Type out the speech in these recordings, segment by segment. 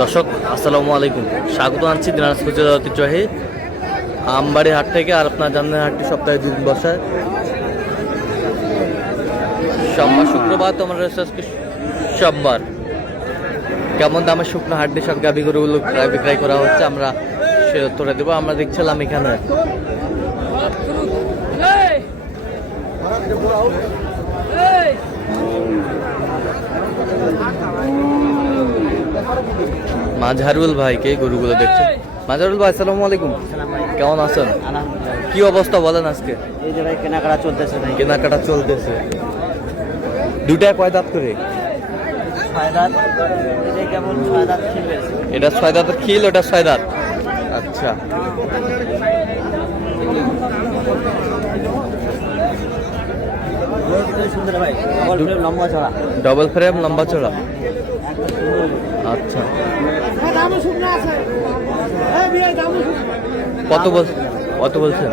দর্শক আসসালামু আলাইকুম, স্বাগত আনছি দিনাজপুর জেলার ঐতিহ্যবাহী আমবাড়ি হাট থেকে। আর আপনার জানেন হাটটি সপ্তাহে 2 দিন বসে, সোমবার শুক্রবার। তোমার আজকে সোমবার। কেমন দামে শুকনো হাড্ডি সব গাভী গরুগুলো ক্রয় বিক্রয় করা হচ্ছে আমরা সে উত্তরে দেবো। আমরা দেখছিলাম এখানে মাঝহারুল ভাইকে গরুগুলো দেখছেন। মাঝহারুল ভাই আসসালামু আলাইকুম, কেমন আছেন? কি অবস্থা বলেন আজকে? এই যে ভাই কেনাকাটা চলতেছে। কেনাকাটা চলতেছে। দুটায় কয় দাঁত করে? 6 দাঁত। এটা কেবল 6 দাঁত খিল। এটা 6 দাঁতের খিল, ওটা 6 দাঁত। আচ্ছা, সুন্দর ভাই, লম্বা চড়া। ডবল ফ্রেম লম্বা চড়া। আচ্ছা, কত বলছেন?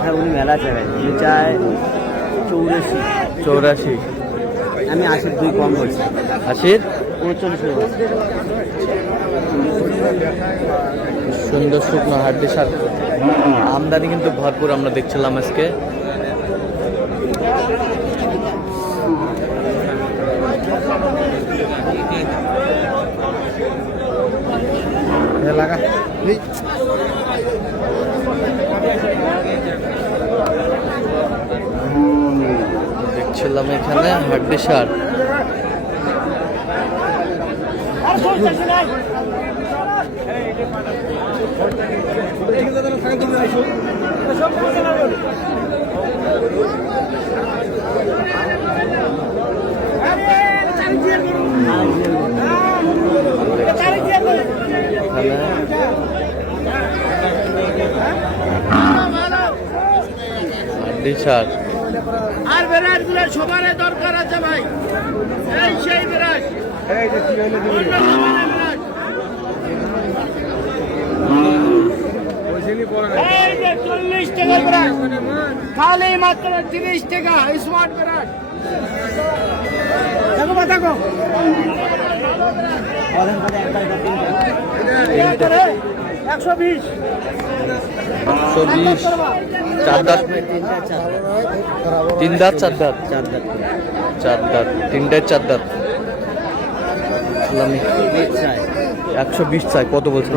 হ্যাঁ উনি মেলা চাই ভাই, উনি চায় 84। আমি 82 কম বলছি। 80 39। সুন্দর শুকনো হাড্ডি সার আমদানি কিন্তু ভরপুর আমরা দেখছিলাম আজকে। দেখছিলাম এখানে হাড্ডি সার। আর বিরাট গুলো সবার দরকার আছে ভাই। এই সেই বিরাট, এই যে 40 টাকা বিরাট, খালি মাত্র 30 টাকা স্মার্ট বিরাট। দেখো দেখো 120। 4 দাঁত, 3 দাঁত, 4 দাঁত, 4 দাঁত, 3টায় 4 দাঁত। 120 চাই। কত বলছেন?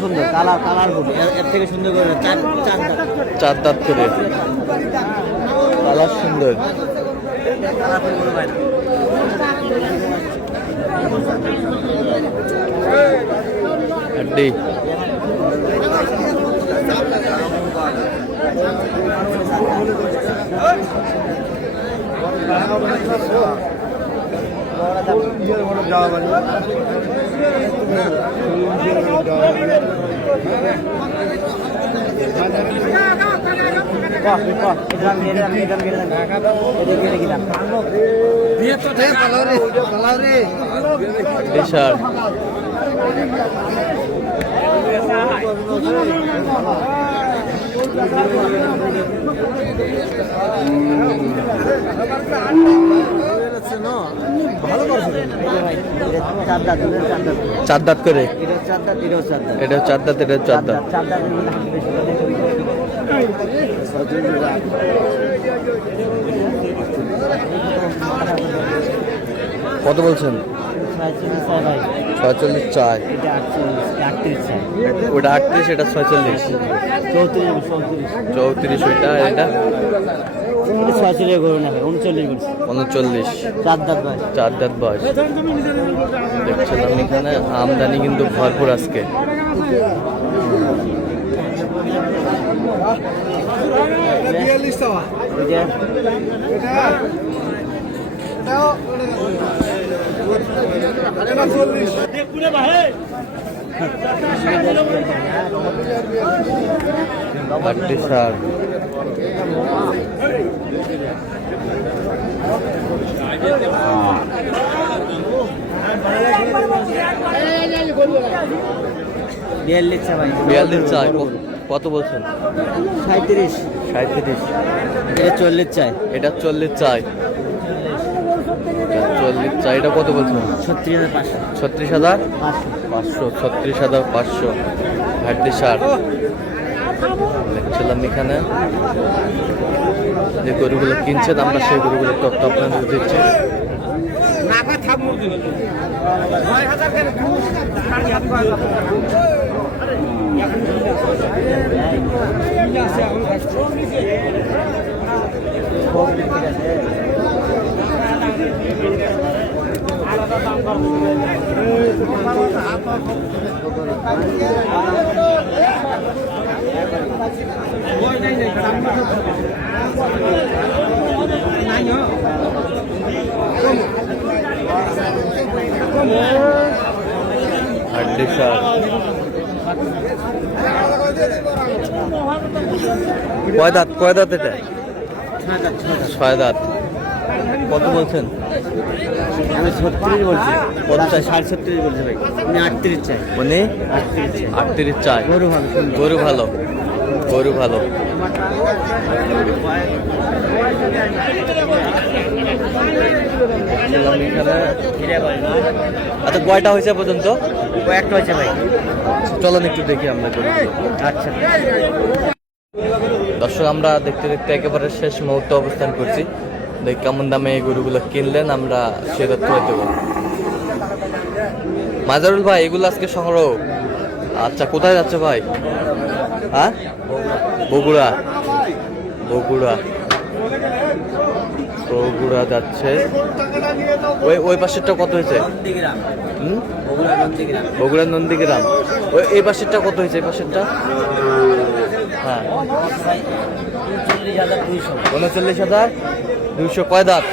সুন্দর কালার বুট, এর থেকে সুন্দর করে 4 দাঁত করে কালার সুন্দর। হাড্ডি চার দাঁত করে। এটা 4 দাঁত, এটা 4 দাঁত। কত বলছেন? 46 চাই। ওটা 38, এটা 46। 34 ওইটা, এটা 39। 4 দাঁত বয়স। দেখছিলাম এখানে আমদানি কিন্তু ভরপুর আজকে। হাড্ডি সার। বিয়াল্লিশ চাই। কত বলছেন? 37। এটা 40 চাই। এটা 40 চাই। 40 আচ্ছা, এটা কত বলছেন? 36,500। 36,500, 500। 36,500 হাড্ডি সার দেখছিলাম এখানে। যে গরুগুলো কিনছেন আমরা সেই গরুগুলো তথ্য আপনাদের দিচ্ছি। হাড্ডি সার কয় দাঁত? কয় দাঁত এটা? 6 দাঁত। কত বলছেন? আমি 36 বলছি। কত চাই? 37 বলছি ভাই। আমি 38 চাই। মানে 38 চাই। 38 চাই। গরু ভালো, সুন্দর। গরু ভালো, গরু ভালো। দেখছিলাম এখানে। আচ্ছা, কয়টা হয়েছে পর্যন্ত? কয়েকটা হয়েছে ভাই। চলেন একটু দেখি আমরা গরুগুলো। আচ্ছা। দর্শক, আমরা দেখতে দেখতে একেবারে শেষ মুহূর্তে অবস্থান করছি। দেখ কেমন দামে এই গরুগুলো কিনলেন আমরা সে তথ্য দেবো। মাজারুল ভাই, এগুলো আজকে সংগ্রহ। আচ্ছা, কোথায় যাচ্ছে ভাই? হ্যাঁ, বগুড়া। বগুড়া, বগুড়া যাচ্ছে। ওই পাশেরটা কত হয়েছে? হুম, বগুড়া নন্দীগ্রাম। এই পাশেরটা কত হয়েছে? এই পাশেরটা? হ্যাঁ, 39,200। কয় দাঁত?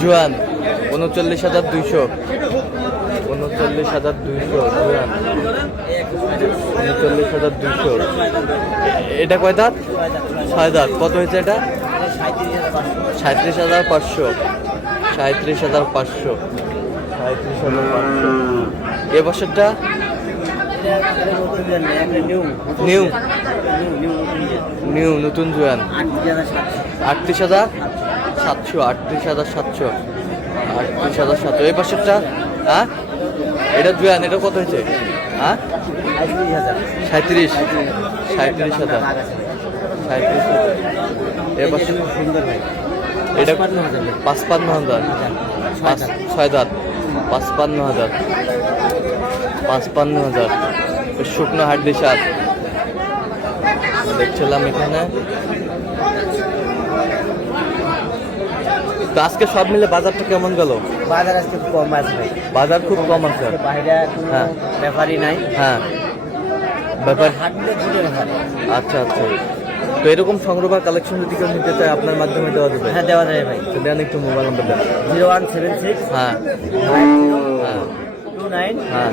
জুয়ান। 39,200। 39,200 জুয়ান। 39,200। এটা কয় দাঁত? 6 দাঁত। কত হয়েছে এটা? 37,500। 37,500। 37,500। এ বছরটা নিউ নিউ নতুন জুয়ান। 38,700। 38,700। 38,700। এই পাশেরটা? হ্যাঁ, এটা জুয়ান। এটা কত হয়েছে? হ্যাঁ, 37,000। 37,000। 37,000। এর পাশে সুন্দর ভাই। এটা 55,000। 6 দাঁত। 55,000। 55,000। শুকনো হাড্ডি সার দেখছিলাম এখানে। তো আজকে সব মিলে বাজারটা কেমন গেল? বাজার আজকে কম আছে ভাই। বাজার খুব কম আছে। বাইরে হ্যাঁ, ব্যাপারই নাই। হ্যাঁ, ব্যাপার। হাটলে ঘুরে ব্যাপার। আচ্ছা আচ্ছা। তো এরকম সংগ্রহ বা কালেকশন যদি কেউ নিতে চায় আপনার মাধ্যমে দেওয়া যাবে? হ্যাঁ, দেওয়া যাবে ভাই। তো দেন একটু মোবাইল নাম্বার দেন। 0176 হ্যাঁ, 50 হ্যাঁ, 29 হ্যাঁ।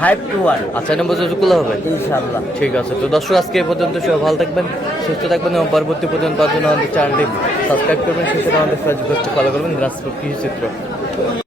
521। আচ্ছা, নম্বর যোগাযোগ হবে। ইনশাআল্লাহ। ঠিক আছে। তো দর্শক, আজকে এই পর্যন্ত সবাই ভালো থাকবেন, সুস্থ থাকবেন এবং পরবর্তী পর্যন্ত পাওয়ার জন্য আমাদের চ্যানেলটি সাবস্ক্রাইব করবেন। সেই সাথে আমাদের ফেসবুক পেজটি ফলো করবেন, দিনাজপুর কৃষি চিত্র।